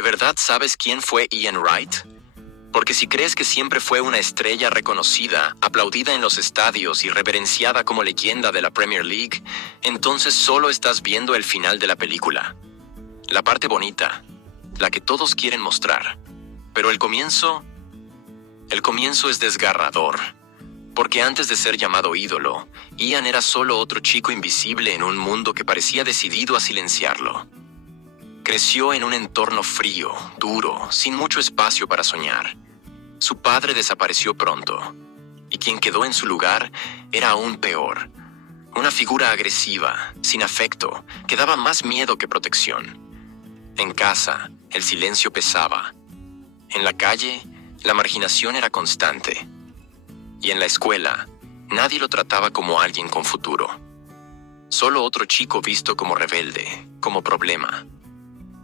¿De verdad sabes quién fue Ian Wright? Porque si crees que siempre fue una estrella reconocida, aplaudida en los estadios y reverenciada como leyenda de la Premier League, entonces solo estás viendo el final de la película. La parte bonita, la que todos quieren mostrar. Pero el comienzo es desgarrador. Porque antes de ser llamado ídolo, Ian era solo otro chico invisible en un mundo que parecía decidido a silenciarlo. Creció en un entorno frío, duro, sin mucho espacio para soñar. Su padre desapareció pronto, y quien quedó en su lugar era aún peor. Una figura agresiva, sin afecto, que daba más miedo que protección. En casa, el silencio pesaba. En la calle, la marginación era constante. Y en la escuela, nadie lo trataba como alguien con futuro. Solo otro chico visto como rebelde, como problema.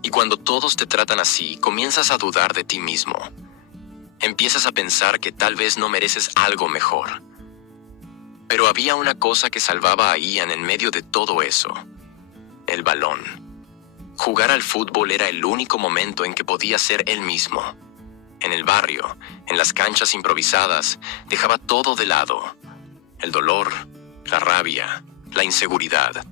Y cuando todos te tratan así, comienzas a dudar de ti mismo. Empiezas a pensar que tal vez no mereces algo mejor. Pero había una cosa que salvaba a Ian en medio de todo eso: el balón. Jugar al fútbol era el único momento en que podía ser él mismo. En el barrio, en las canchas improvisadas, dejaba todo de lado. El dolor, la rabia, la inseguridad.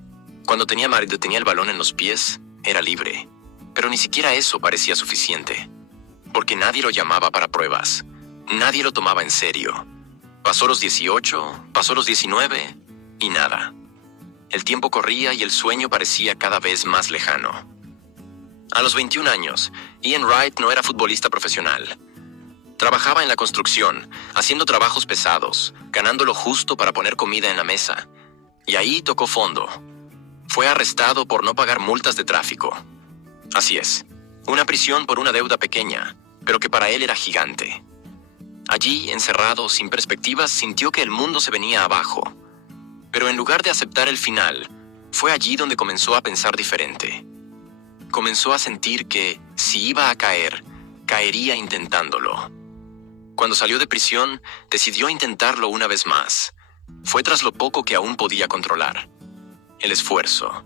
Cuando tenía el balón en los pies, era libre. Pero ni siquiera eso parecía suficiente. Porque nadie lo llamaba para pruebas. Nadie lo tomaba en serio. Pasó los 18, pasó los 19, y nada. El tiempo corría y el sueño parecía cada vez más lejano. A los 21 años, Ian Wright no era futbolista profesional. Trabajaba en la construcción, haciendo trabajos pesados, ganando lo justo para poner comida en la mesa. Y ahí tocó fondo. Fue arrestado por no pagar multas de tráfico. Así es, una prisión por una deuda pequeña, pero que para él era gigante. Allí, encerrado, sin perspectivas, sintió que el mundo se venía abajo. Pero en lugar de aceptar el final, fue allí donde comenzó a pensar diferente. Comenzó a sentir que, si iba a caer, caería intentándolo. Cuando salió de prisión, decidió intentarlo una vez más. Fue tras lo poco que aún podía controlar: el esfuerzo.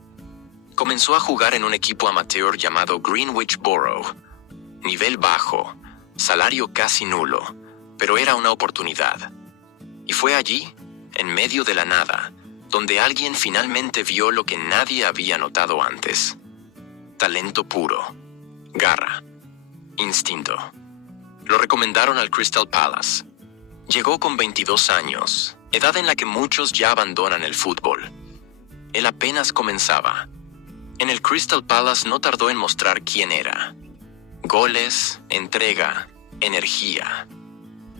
Comenzó a jugar en un equipo amateur llamado Greenwich Borough. Nivel bajo, salario casi nulo, pero era una oportunidad. Y fue allí, en medio de la nada, donde alguien finalmente vio lo que nadie había notado antes: talento puro, garra, instinto. Lo recomendaron al Crystal Palace. Llegó con 22 años, edad en la que muchos ya abandonan el fútbol. Él apenas comenzaba. En el Crystal Palace no tardó en mostrar quién era. Goles, entrega, energía.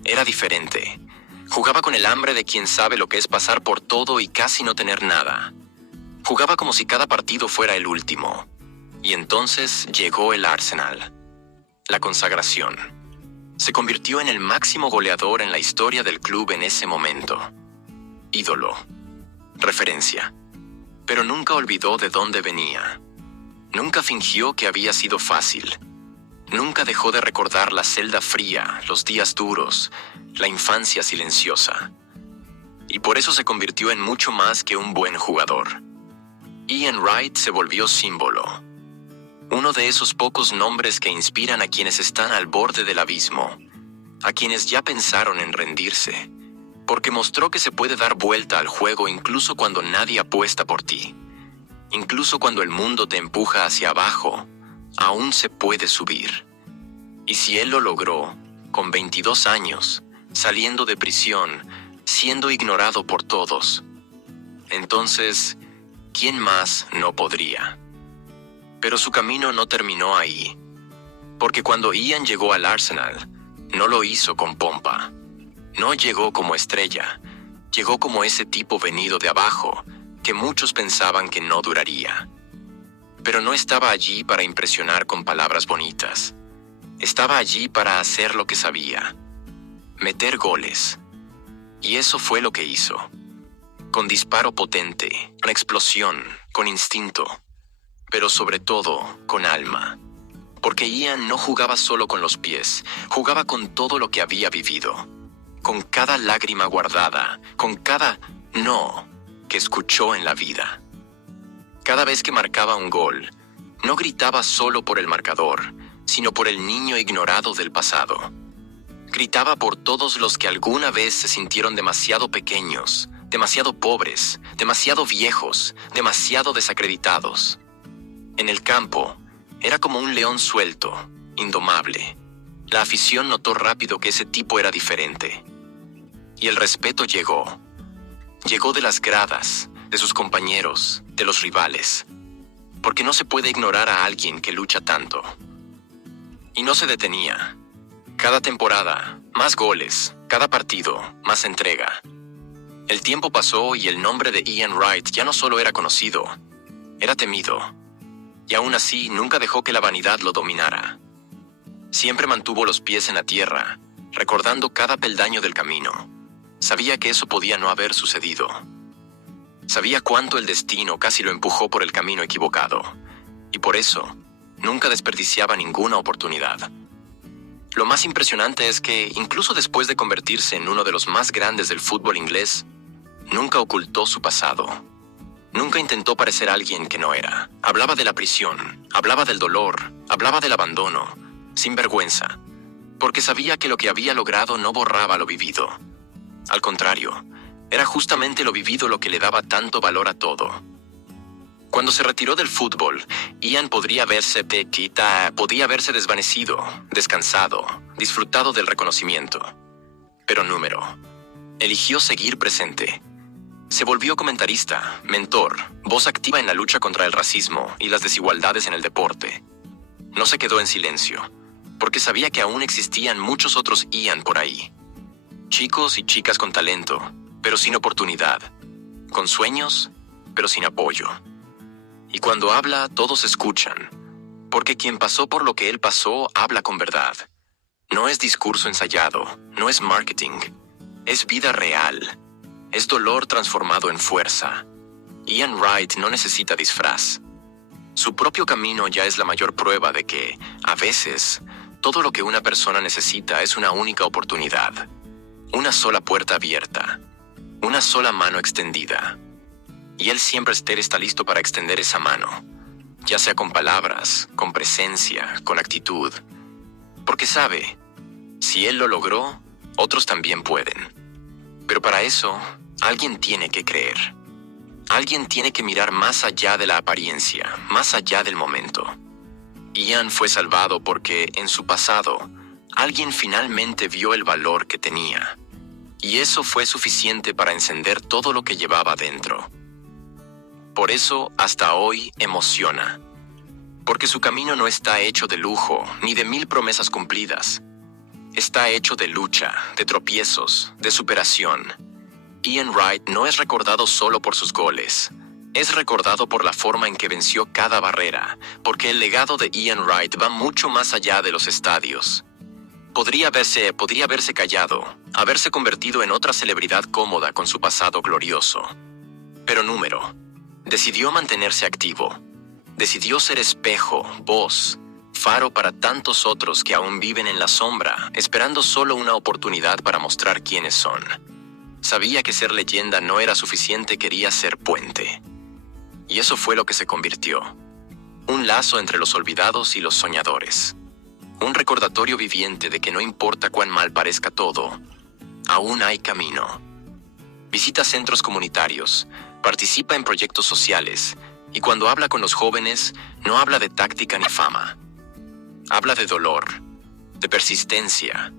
Era diferente. Jugaba con el hambre de quien sabe lo que es pasar por todo y casi no tener nada. Jugaba como si cada partido fuera el último. Y entonces llegó el Arsenal. La consagración. Se convirtió en el máximo goleador en la historia del club en ese momento. Ídolo. Referencia. Pero nunca olvidó de dónde venía. Nunca fingió que había sido fácil. Nunca dejó de recordar la celda fría, los días duros, la infancia silenciosa. Y por eso se convirtió en mucho más que un buen jugador. Ian Wright se volvió símbolo. Uno de esos pocos nombres que inspiran a quienes están al borde del abismo, a quienes ya pensaron en rendirse, porque mostró que se puede dar vuelta al juego incluso cuando nadie apuesta por ti. Incluso cuando el mundo te empuja hacia abajo, aún se puede subir. Y si él lo logró, con 22 años, saliendo de prisión, siendo ignorado por todos, entonces, ¿quién más no podría? Pero su camino no terminó ahí, porque cuando Ian llegó al Arsenal, no lo hizo con pompa. No llegó como estrella, llegó como ese tipo venido de abajo, que muchos pensaban que no duraría. Pero no estaba allí para impresionar con palabras bonitas. Estaba allí para hacer lo que sabía: meter goles. Y eso fue lo que hizo. Con disparo potente, con explosión, con instinto, pero sobre todo con alma. Porque Ian no jugaba solo con los pies, jugaba con todo lo que había vivido. Con cada lágrima guardada, con cada no que escuchó en la vida. Cada vez que marcaba un gol, no gritaba solo por el marcador, sino por el niño ignorado del pasado. Gritaba por todos los que alguna vez se sintieron demasiado pequeños, demasiado pobres, demasiado viejos, demasiado desacreditados. En el campo, era como un león suelto, indomable. La afición notó rápido que ese tipo era diferente. Y el respeto llegó. Llegó de las gradas, de sus compañeros, de los rivales. Porque no se puede ignorar a alguien que lucha tanto. Y no se detenía. Cada temporada, más goles, cada partido, más entrega. El tiempo pasó y el nombre de Ian Wright ya no solo era conocido, era temido. Y aún así nunca dejó que la vanidad lo dominara. Siempre mantuvo los pies en la tierra, recordando cada peldaño del camino. Sabía que eso podía no haber sucedido. Sabía cuánto el destino casi lo empujó por el camino equivocado. Y por eso, nunca desperdiciaba ninguna oportunidad. Lo más impresionante es que, incluso después de convertirse en uno de los más grandes del fútbol inglés, nunca ocultó su pasado. Nunca intentó parecer alguien que no era. Hablaba de la prisión, hablaba del dolor, hablaba del abandono, sin vergüenza, porque sabía que lo que había logrado no borraba lo vivido. Al contrario, era justamente lo vivido lo que le daba tanto valor a todo. Cuando se retiró del fútbol, Ian podía haberse desvanecido, descansado, disfrutado del reconocimiento. Pero eligió seguir presente. Se volvió comentarista, mentor, voz activa en la lucha contra el racismo y las desigualdades en el deporte. No se quedó en silencio, porque sabía que aún existían muchos otros Ian por ahí. Chicos y chicas con talento, pero sin oportunidad. Con sueños, pero sin apoyo. Y cuando habla, todos escuchan, porque quien pasó por lo que él pasó habla con verdad. No es discurso ensayado, no es marketing, es vida real, es dolor transformado en fuerza. Ian Wright no necesita disfraz. Su propio camino ya es la mayor prueba de que, a veces, todo lo que una persona necesita es una única oportunidad, una sola puerta abierta, una sola mano extendida. Y él siempre está listo para extender esa mano, ya sea con palabras, con presencia, con actitud. Porque sabe, si él lo logró, otros también pueden. Pero para eso, alguien tiene que creer. Alguien tiene que mirar más allá de la apariencia, más allá del momento. Ian fue salvado porque, en su pasado, alguien finalmente vio el valor que tenía. Y eso fue suficiente para encender todo lo que llevaba dentro. Por eso, hasta hoy, emociona. Porque su camino no está hecho de lujo, ni de 1000 promesas cumplidas. Está hecho de lucha, de tropiezos, de superación. Ian Wright no es recordado solo por sus goles. Es recordado por la forma en que venció cada barrera, porque el legado de Ian Wright va mucho más allá de los estadios. Podría haberse callado, haberse convertido en otra celebridad cómoda con su pasado glorioso. Pero decidió mantenerse activo. Decidió ser espejo, voz, faro para tantos otros que aún viven en la sombra, esperando solo una oportunidad para mostrar quiénes son. Sabía que ser leyenda no era suficiente, quería ser puente. Y eso fue lo que se convirtió. Un lazo entre los olvidados y los soñadores. Un recordatorio viviente de que no importa cuán mal parezca todo, aún hay camino. Visita centros comunitarios, participa en proyectos sociales, y cuando habla con los jóvenes, no habla de táctica ni fama. Habla de dolor, de persistencia,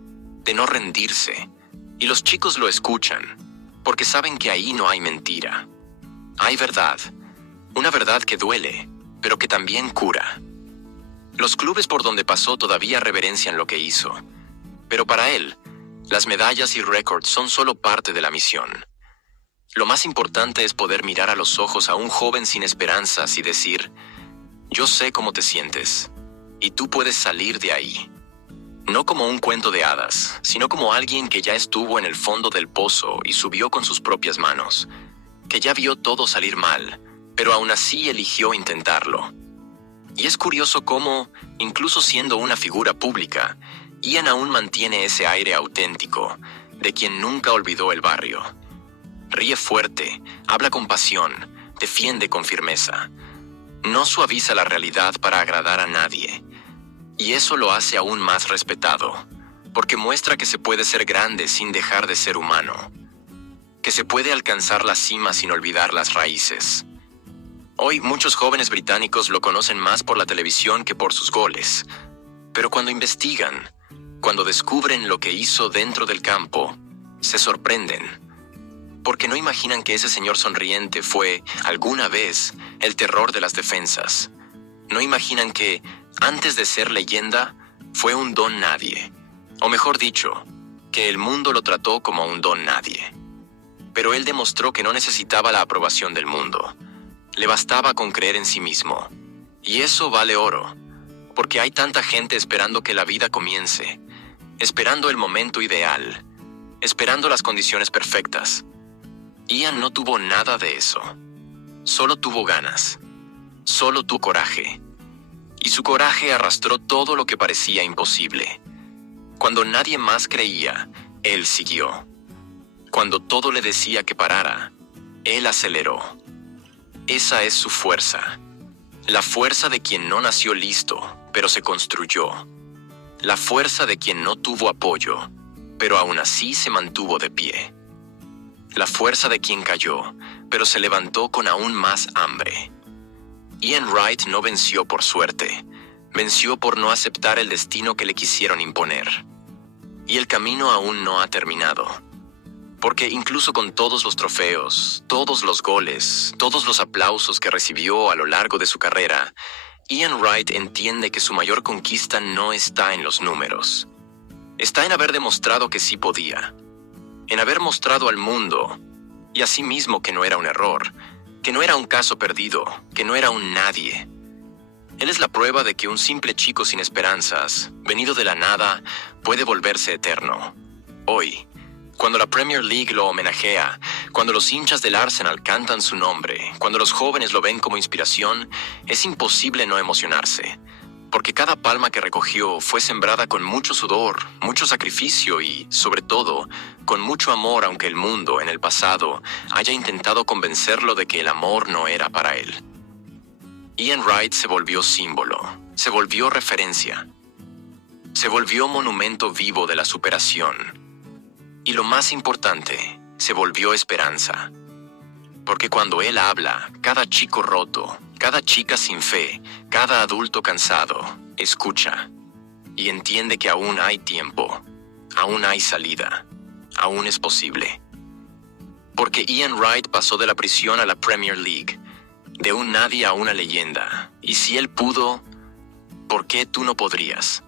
de no rendirse, y los chicos lo escuchan, porque saben que ahí no hay mentira. Hay verdad, una verdad que duele, pero que también cura. Los clubes por donde pasó todavía reverencian lo que hizo, pero para él, las medallas y récords son solo parte de la misión. Lo más importante es poder mirar a los ojos a un joven sin esperanzas y decir: yo sé cómo te sientes, y tú puedes salir de ahí. No como un cuento de hadas, sino como alguien que ya estuvo en el fondo del pozo y subió con sus propias manos, que ya vio todo salir mal, pero aún así eligió intentarlo. Y es curioso cómo, incluso siendo una figura pública, Ian aún mantiene ese aire auténtico, de quien nunca olvidó el barrio. Ríe fuerte, habla con pasión, defiende con firmeza. No suaviza la realidad para agradar a nadie. Y eso lo hace aún más respetado, porque muestra que se puede ser grande sin dejar de ser humano, que se puede alcanzar la cima sin olvidar las raíces. Hoy muchos jóvenes británicos lo conocen más por la televisión que por sus goles, pero cuando investigan, cuando descubren lo que hizo dentro del campo, se sorprenden, porque no imaginan que ese señor sonriente fue, alguna vez, el terror de las defensas. No imaginan que, antes de ser leyenda, fue un don nadie. O mejor dicho, que el mundo lo trató como un don nadie. Pero él demostró que no necesitaba la aprobación del mundo. Le bastaba con creer en sí mismo. Y eso vale oro, porque hay tanta gente esperando que la vida comience, esperando el momento ideal, esperando las condiciones perfectas. Ian no tuvo nada de eso. Solo tuvo ganas. Solo tuvo coraje. Y su coraje arrastró todo lo que parecía imposible. Cuando nadie más creía, él siguió. Cuando todo le decía que parara, él aceleró. Esa es su fuerza. La fuerza de quien no nació listo, pero se construyó. La fuerza de quien no tuvo apoyo, pero aún así se mantuvo de pie. La fuerza de quien cayó, pero se levantó con aún más hambre. Ian Wright no venció por suerte, venció por no aceptar el destino que le quisieron imponer. Y el camino aún no ha terminado. Porque incluso con todos los trofeos, todos los goles, todos los aplausos que recibió a lo largo de su carrera, Ian Wright entiende que su mayor conquista no está en los números. Está en haber demostrado que sí podía. En haber mostrado al mundo, y a sí mismo que no era un error, que no era un caso perdido, que no era un nadie. Él es la prueba de que un simple chico sin esperanzas, venido de la nada, puede volverse eterno. Hoy, cuando la Premier League lo homenajea, cuando los hinchas del Arsenal cantan su nombre, cuando los jóvenes lo ven como inspiración, es imposible no emocionarse. Porque cada palma que recogió fue sembrada con mucho sudor, mucho sacrificio y, sobre todo, con mucho amor, aunque el mundo, en el pasado, haya intentado convencerlo de que el amor no era para él. Ian Wright se volvió símbolo, se volvió referencia, se volvió monumento vivo de la superación. Y lo más importante, se volvió esperanza. Porque cuando él habla, cada chico roto, cada chica sin fe, cada adulto cansado, escucha y entiende que aún hay tiempo, aún hay salida, aún es posible. Porque Ian Wright pasó de la prisión a la Premier League, de un nadie a una leyenda, y si él pudo, ¿por qué tú no podrías?